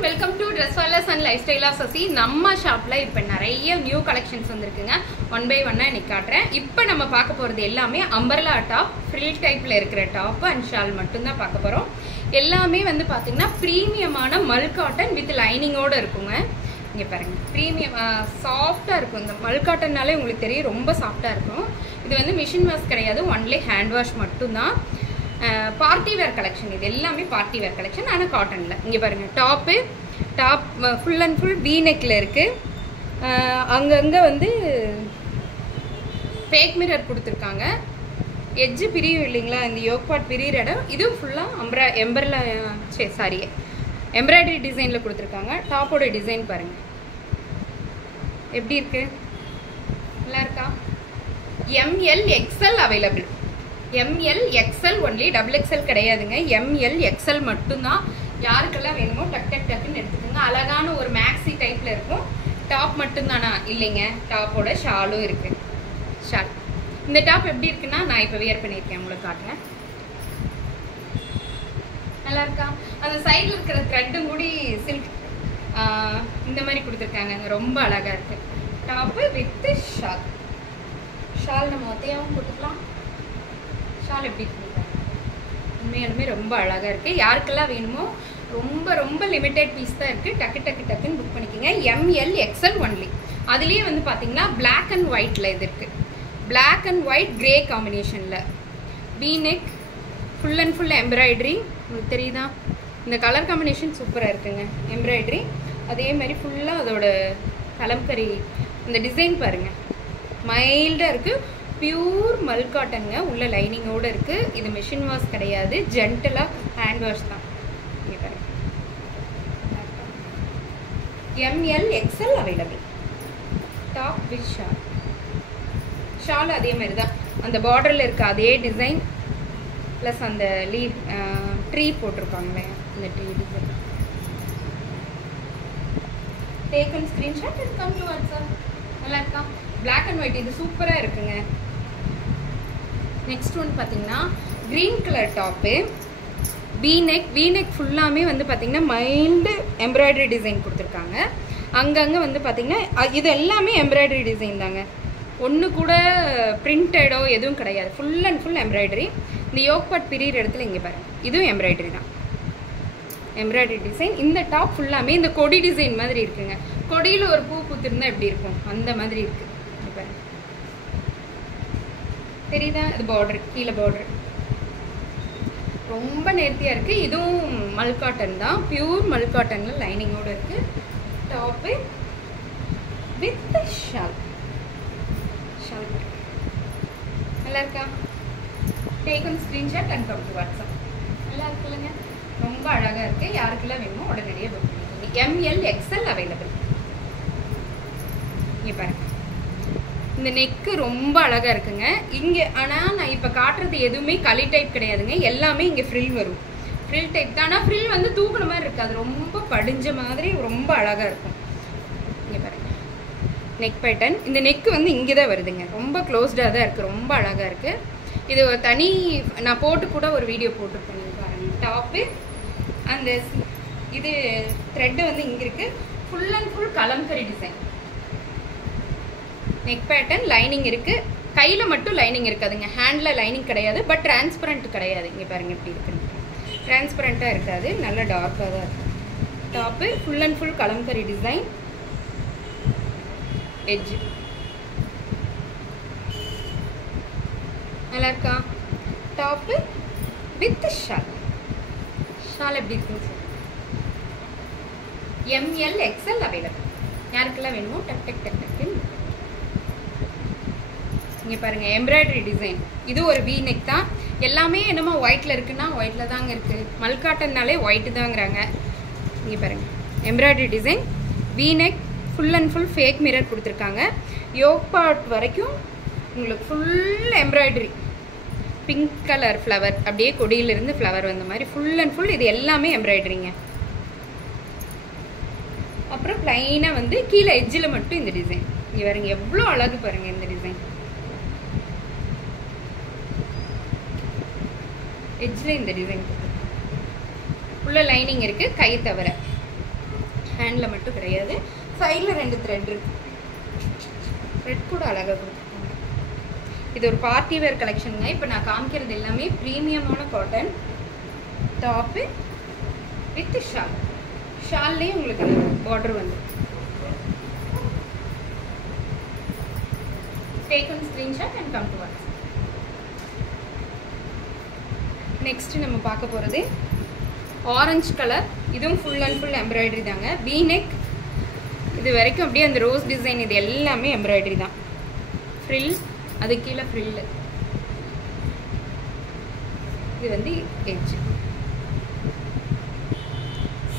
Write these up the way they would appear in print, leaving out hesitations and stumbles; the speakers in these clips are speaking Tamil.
everyone, welcome to Dresswallers and Lifestyle of Sasi. நம்ம ஷாப்ல இப்ப நிறைய நியூ கலெக்ஷன்ஸ் வந்திருக்குங்க. ஒன் பை ஒன்னா இன்னைக்கு காட்டுறேன். இப்போ நம்ம பார்க்க போறது எல்லாமே அம்பர்லா டாப், ஃப்ரில் டைப்ல இருக்கிற டாப் அண்ட் ஷால் மட்டும் தான் பார்க்க போறோம். எல்லாமே வந்து பாத்தீங்கன்னா பிரீமியமான மல் காட்டன் வித் லைனிங்கோட இருக்குங்க. இங்க பாருங்க, பிரீமியம் சாஃப்டா இருக்கும். இந்த மல் காட்டன்னாலே உங்களுக்கு தெரியும், ரொம்ப சாஃப்டா இருக்கும். இது வந்து மிஷின் வாஷ் கிடையாது, ஒன்லி ஹேண்ட் வாஷ் மட்டும் தான். பார்ட்டி வேர் கலெக்ஷன், இது எல்லாமே பார்ட்டி வேர் கலெக்ஷன், ஆனால் காட்டனில். இங்கே பாருங்கள், top full and full V நெக்கில் இருக்குது. அங்கங்கே வந்து ஃபேக் மிரர் கொடுத்துருக்காங்க. எட்ஜு பிரியும் இல்லைங்களா, இந்த யோக் பார்ட் பிரியிற இடம் இதுவும் ஃபுல்லாக எம்ப்ராய்டரி டிசைனில் கொடுத்துருக்காங்க. டாப்போட டிசைன் பாருங்கள் எப்படி இருக்குது, நல்லா இருக்கா? ML XL available. ML XL only, XXL கிடையாதுங்க. ML XL மட்டும்தான். யாருக்கெல்லாம் வேணுமோ டக்குன்னு எடுத்துக்கோங்க. அழகான ஒரு மேக்ஸி டைப்ல இருக்கும். டாப் மட்டும்தானா? இல்லைங்க, டாப்போட ஷாலும் இருக்கு. ஷால் இந்த டாப் எப்படி இருக்குன்னா, நான் இப்போ வியர் பண்ணியிருக்கேன், உங்களுக்கு காட்டுறேன். நல்லா இருக்கா? அந்த சைடில் இருக்கிற த்ரெட்டும் கூடி சில்க் இந்த மாதிரி கொடுத்துருக்காங்க. ரொம்ப அழகா இருக்கு. Top with shawl. ஷால் நம்ம ஒத்தையாகவும் போட்டுக்கலாம். ஷால் எப்படி இருக்கு, உண்மையாலுமே ரொம்ப அழகாக இருக்குது. யாருக்கெல்லாம் வேணுமோ ரொம்ப லிமிட்டட் பீஸ் தான் இருக்குது. டக்குன்னு புக் பண்ணிக்கோங்க. ML XL only. அதுலேயே வந்து பார்த்தீங்கன்னா பிளாக் அண்ட் ஒயிட்டில் இது இருக்குது. பிளாக் அண்ட் ஒயிட் கிரே காம்பினேஷனில் V neck, full and full embroidery. உங்களுக்கு தெரியுதா? இந்த கலர் காம்பினேஷன் சூப்பராக இருக்குங்க. எம்ப்ராய்டரி அதே மாதிரி ஃபுல்லாக அதோட கலம்கரி இந்த டிசைன் பாருங்கள், மைல்டாக இருக்குது. பியூர் மல் காட்டனுங்க, உள்ள லைனிங்கோட இருக்கு. இது மிஷின் வாஷ் கிடையாது, ஜென்டலா ஹேண்ட் வாஷ் தான். ML XL available. Top with shawl. Shawl அதே மாதிரி தான், அந்த பார்டர்ல இருக்க அதே டிசைன் பிளஸ் அந்த லீவ் ட்ரீ போட்டிருப்பாங்களே, அந்த tree design. Taken screenshot and come to WhatsApp. நல்லா இருக்கா? பிளாக் அண்ட் ஒயிட், இது சூப்பராக இருக்குங்க. நெக்ஸ்ட் ஒன் பார்த்தீங்கன்னா green colour top, V neck ஃபுல்லாமே வந்து பார்த்தீங்கன்னா மைல்டு எம்ப்ராய்டரி டிசைன் கொடுத்துருக்காங்க. அங்கங்கே வந்து பார்த்தீங்கன்னா இது எல்லாமே எம்ப்ராய்டரி டிசைன் தாங்க. ஒன்று கூட பிரிண்டடோ எதுவும் கிடையாது. Full and full embroidery. இந்த யோக் பார்ட் பிரியிற இடத்துல இங்கே பாருங்கள், இதுவும் எம்ப்ராய்டரி தான். Embroidery design. இந்த டாப் ஃபுல்லாமே இந்த கொடி டிசைன் மாதிரி இருக்குங்க. கொடியில் ஒரு பூ பூத்திருந்தா எப்படி இருக்கும், அந்த மாதிரி இருக்கு. தெரியுதா? இது பார்டர், கீழே பார்டர் ரொம்ப நேர்த்தியா இருக்கு. இதுவும் மல் காட்டன் தான், பியூர் மல் காட்டன்ல லைனிங்கோட இருக்கு. Top with shawl. நல்லா இருக்கா? Take one screenshot and come to WhatsApp. நல்லா இருக்குல்லங்க, ரொம்ப அழகா இருக்கு. யாருக்கெல்லாம் வேணுமோ உடனடியாக புக் பண்ணிக்கோங்க. ML XL available. இங்கே பாருங்க, இந்த நெக்கு ரொம்ப அழகாக இருக்குங்க. இங்கே ஆனால் நான் இப்போ காட்டுறது எதுவுமே களி டைப் கிடையாதுங்க. எல்லாமே இங்கே ஃப்ரில் வரும். ஃப்ரில் டைப் தான், ஆனால் ஃப்ரில் வந்து தூக்குன மாதிரி இருக்காது, ரொம்ப படிஞ்ச மாதிரி ரொம்ப அழகாக இருக்கும். இங்கே பாருங்க, நெக் பேட்டர்ன். இந்த நெக்கு வந்து இங்கே தான் வருதுங்க, ரொம்ப க்ளோஸ்டாக தான் இருக்குது, ரொம்ப அழகாக இருக்குது. இது தனி நான் போட்டு கூட ஒரு வீடியோ போட்டுருப்பேன் பாருங்க. டாப்பு அந்த இது த்ரெட்டு வந்து இங்கே இருக்குது. Full and full kalamkari design. Neck pattern, lining இருக்கு. கையில மட்டும் லைனிங் இருக்காதுங்க, ஹேண்ட்ல லைனிங் கிடையாது, பட் டிரான்ஸ்பரண்ட் கிடையாது. இங்க பாருங்க எப்படி இருக்குன்னு, டிரான்ஸ்பரண்டா இருக்காது, நல்ல டார்க்கா தான் இருக்கு. Top full and full kalamkari design. Edge நல்லா இருக்கா? Top with shawl. ஷால் எப்படி இருக்குன்னு ML XL அவைலபிள். யாருக்கெல்லாம் வேணுமோ டக்குன்னு. இங்கே பாருங்கள், எம்ப்ராய்டரி டிசைன். இது ஒரு V நெக் தான். எல்லாமே என்னமோ ஒயிட்டில் இருக்குன்னா ஒயிட்டில் தாங்க இருக்குது. மல் காட்டன்னாலே ஒயிட்டு தாங்கிறாங்க. இங்கே பாருங்கள், embroidery design, V neck, full and full fake mirror கொடுத்துருக்காங்க. யோக் பார்ட் வரைக்கும் உங்களுக்கு full embroidery. Pink colour flower, அப்படியே கொடியிலிருந்து ஃப்ளவர் வந்த மாதிரி ஃபுல் அண்ட் ஃபுல் இது எல்லாமே எம்ப்ராய்டரிங்க. அப்புறம் ப்ளைனாக வந்து கீழே எட்ஜில் மட்டும் இந்த டிசைன். இங்கே பாருங்க, எவ்வளோ அழகு பாருங்கள் இந்த டிசைன். எட்ஜில் இந்த டிசைன் உள்ள லைனிங் இருக்குது, கை தவிர. ஹேண்டில் மட்டும் கிடையாது, சைடில் 2 த்ரெட் இருக்கு. த்ரெட் கூட அழகாக கொடுத்துருக்காங்க. இது ஒரு பார்ட்டி வேர் கலெக்ஷனுங்க. இப்போ நான் காமிக்கிறது எல்லாமே ப்ரீமியமான காட்டன். Top with shawl. ஷால்லேயும் உங்களுக்கு பார்டர் வந்து. Take one screenshot and come to us. Next நம்ம பார்க்க போகிறது ஆரஞ்சு கலர். இதுவும் ஃபுல் அண்ட் ஃபுல் எம்ப்ராய்டரி தாங்க. வி நெக் இது வரைக்கும் அப்படியே அந்த ரோஸ் டிசைன் இது எல்லாமே எம்ப்ராய்டரி தான். ஃப்ரில், அது கீழே ஃப்ரில். இது வந்து எட்ஜ்.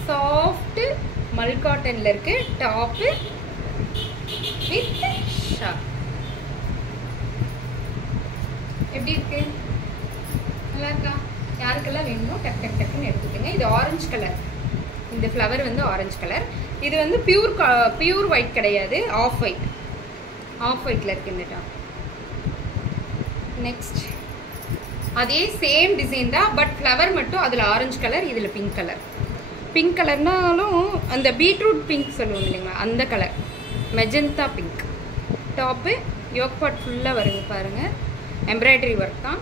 சாஃப்ட் மல் காட்டனில் இருக்கு. Top with shawl. எப்படி இருக்கு? நல்லா இருக்கா? யாருக்கெல்லாம் வேணுமோ டக் டக் டக்குன்னு எடுத்துக்கோங்க. இது ஆரஞ்சு கலர். இந்த ஃப்ளவர் வந்து ஆரஞ்சு கலர். இது வந்து பியூர் ஒயிட் கிடையாது, ஆஃப் ஒயிட். ஆஃப் ஒயிட்டில் இருக்கு இந்த டாப். நெக்ஸ்ட் அதே சேம் டிசைன் தான், பட் ஃப்ளவர் மட்டும் அதில் ஆரஞ்சு கலர், இதில் பிங்க் கலர். பிங்க் கலர்னாலும் அந்த பீட்ரூட் பிங்க் சொல்லுவோம் இல்லைங்களா, அந்த colour. Magenta pink. Top yoke part ஃபுல்லாக வருங்க பாருங்கள். எம்ப்ராய்டரி ஒர்க் தான்.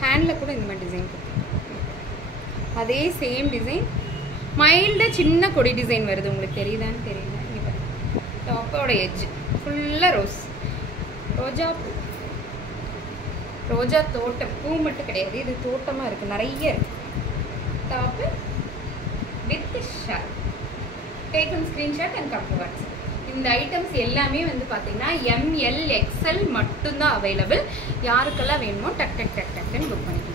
ஹேண்டில் கூட இந்த மாதிரி டிசைன் கொடுத்துருக்கோம். அதே சேம் டிசைன். மைல்டாக சின்ன கொடி டிசைன் வருது. உங்களுக்கு தெரியுதான்னு தெரியல. இங்கே பாருங்க. டாப்போட எட்ஜ் ஃபுல்லாக ரோஸ். ரோஜா பூ. ரோஜா தோட்டம். பூ மட்டும் கிடையாது, இது தோட்டமாக இருக்குது, நிறைய இருக்குது. Top with shawl. Take one screenshot and come to WhatsApp. இந்த ஐட்டம்ஸ் எல்லாமே வந்து பார்த்தீங்கன்னா ML XL மட்டும்தான் அவைலபிள். யாருக்கெல்லாம் வேணுமோ டக் டக் டக் டக்குன்னு புக் பண்ணிக்கலாம்.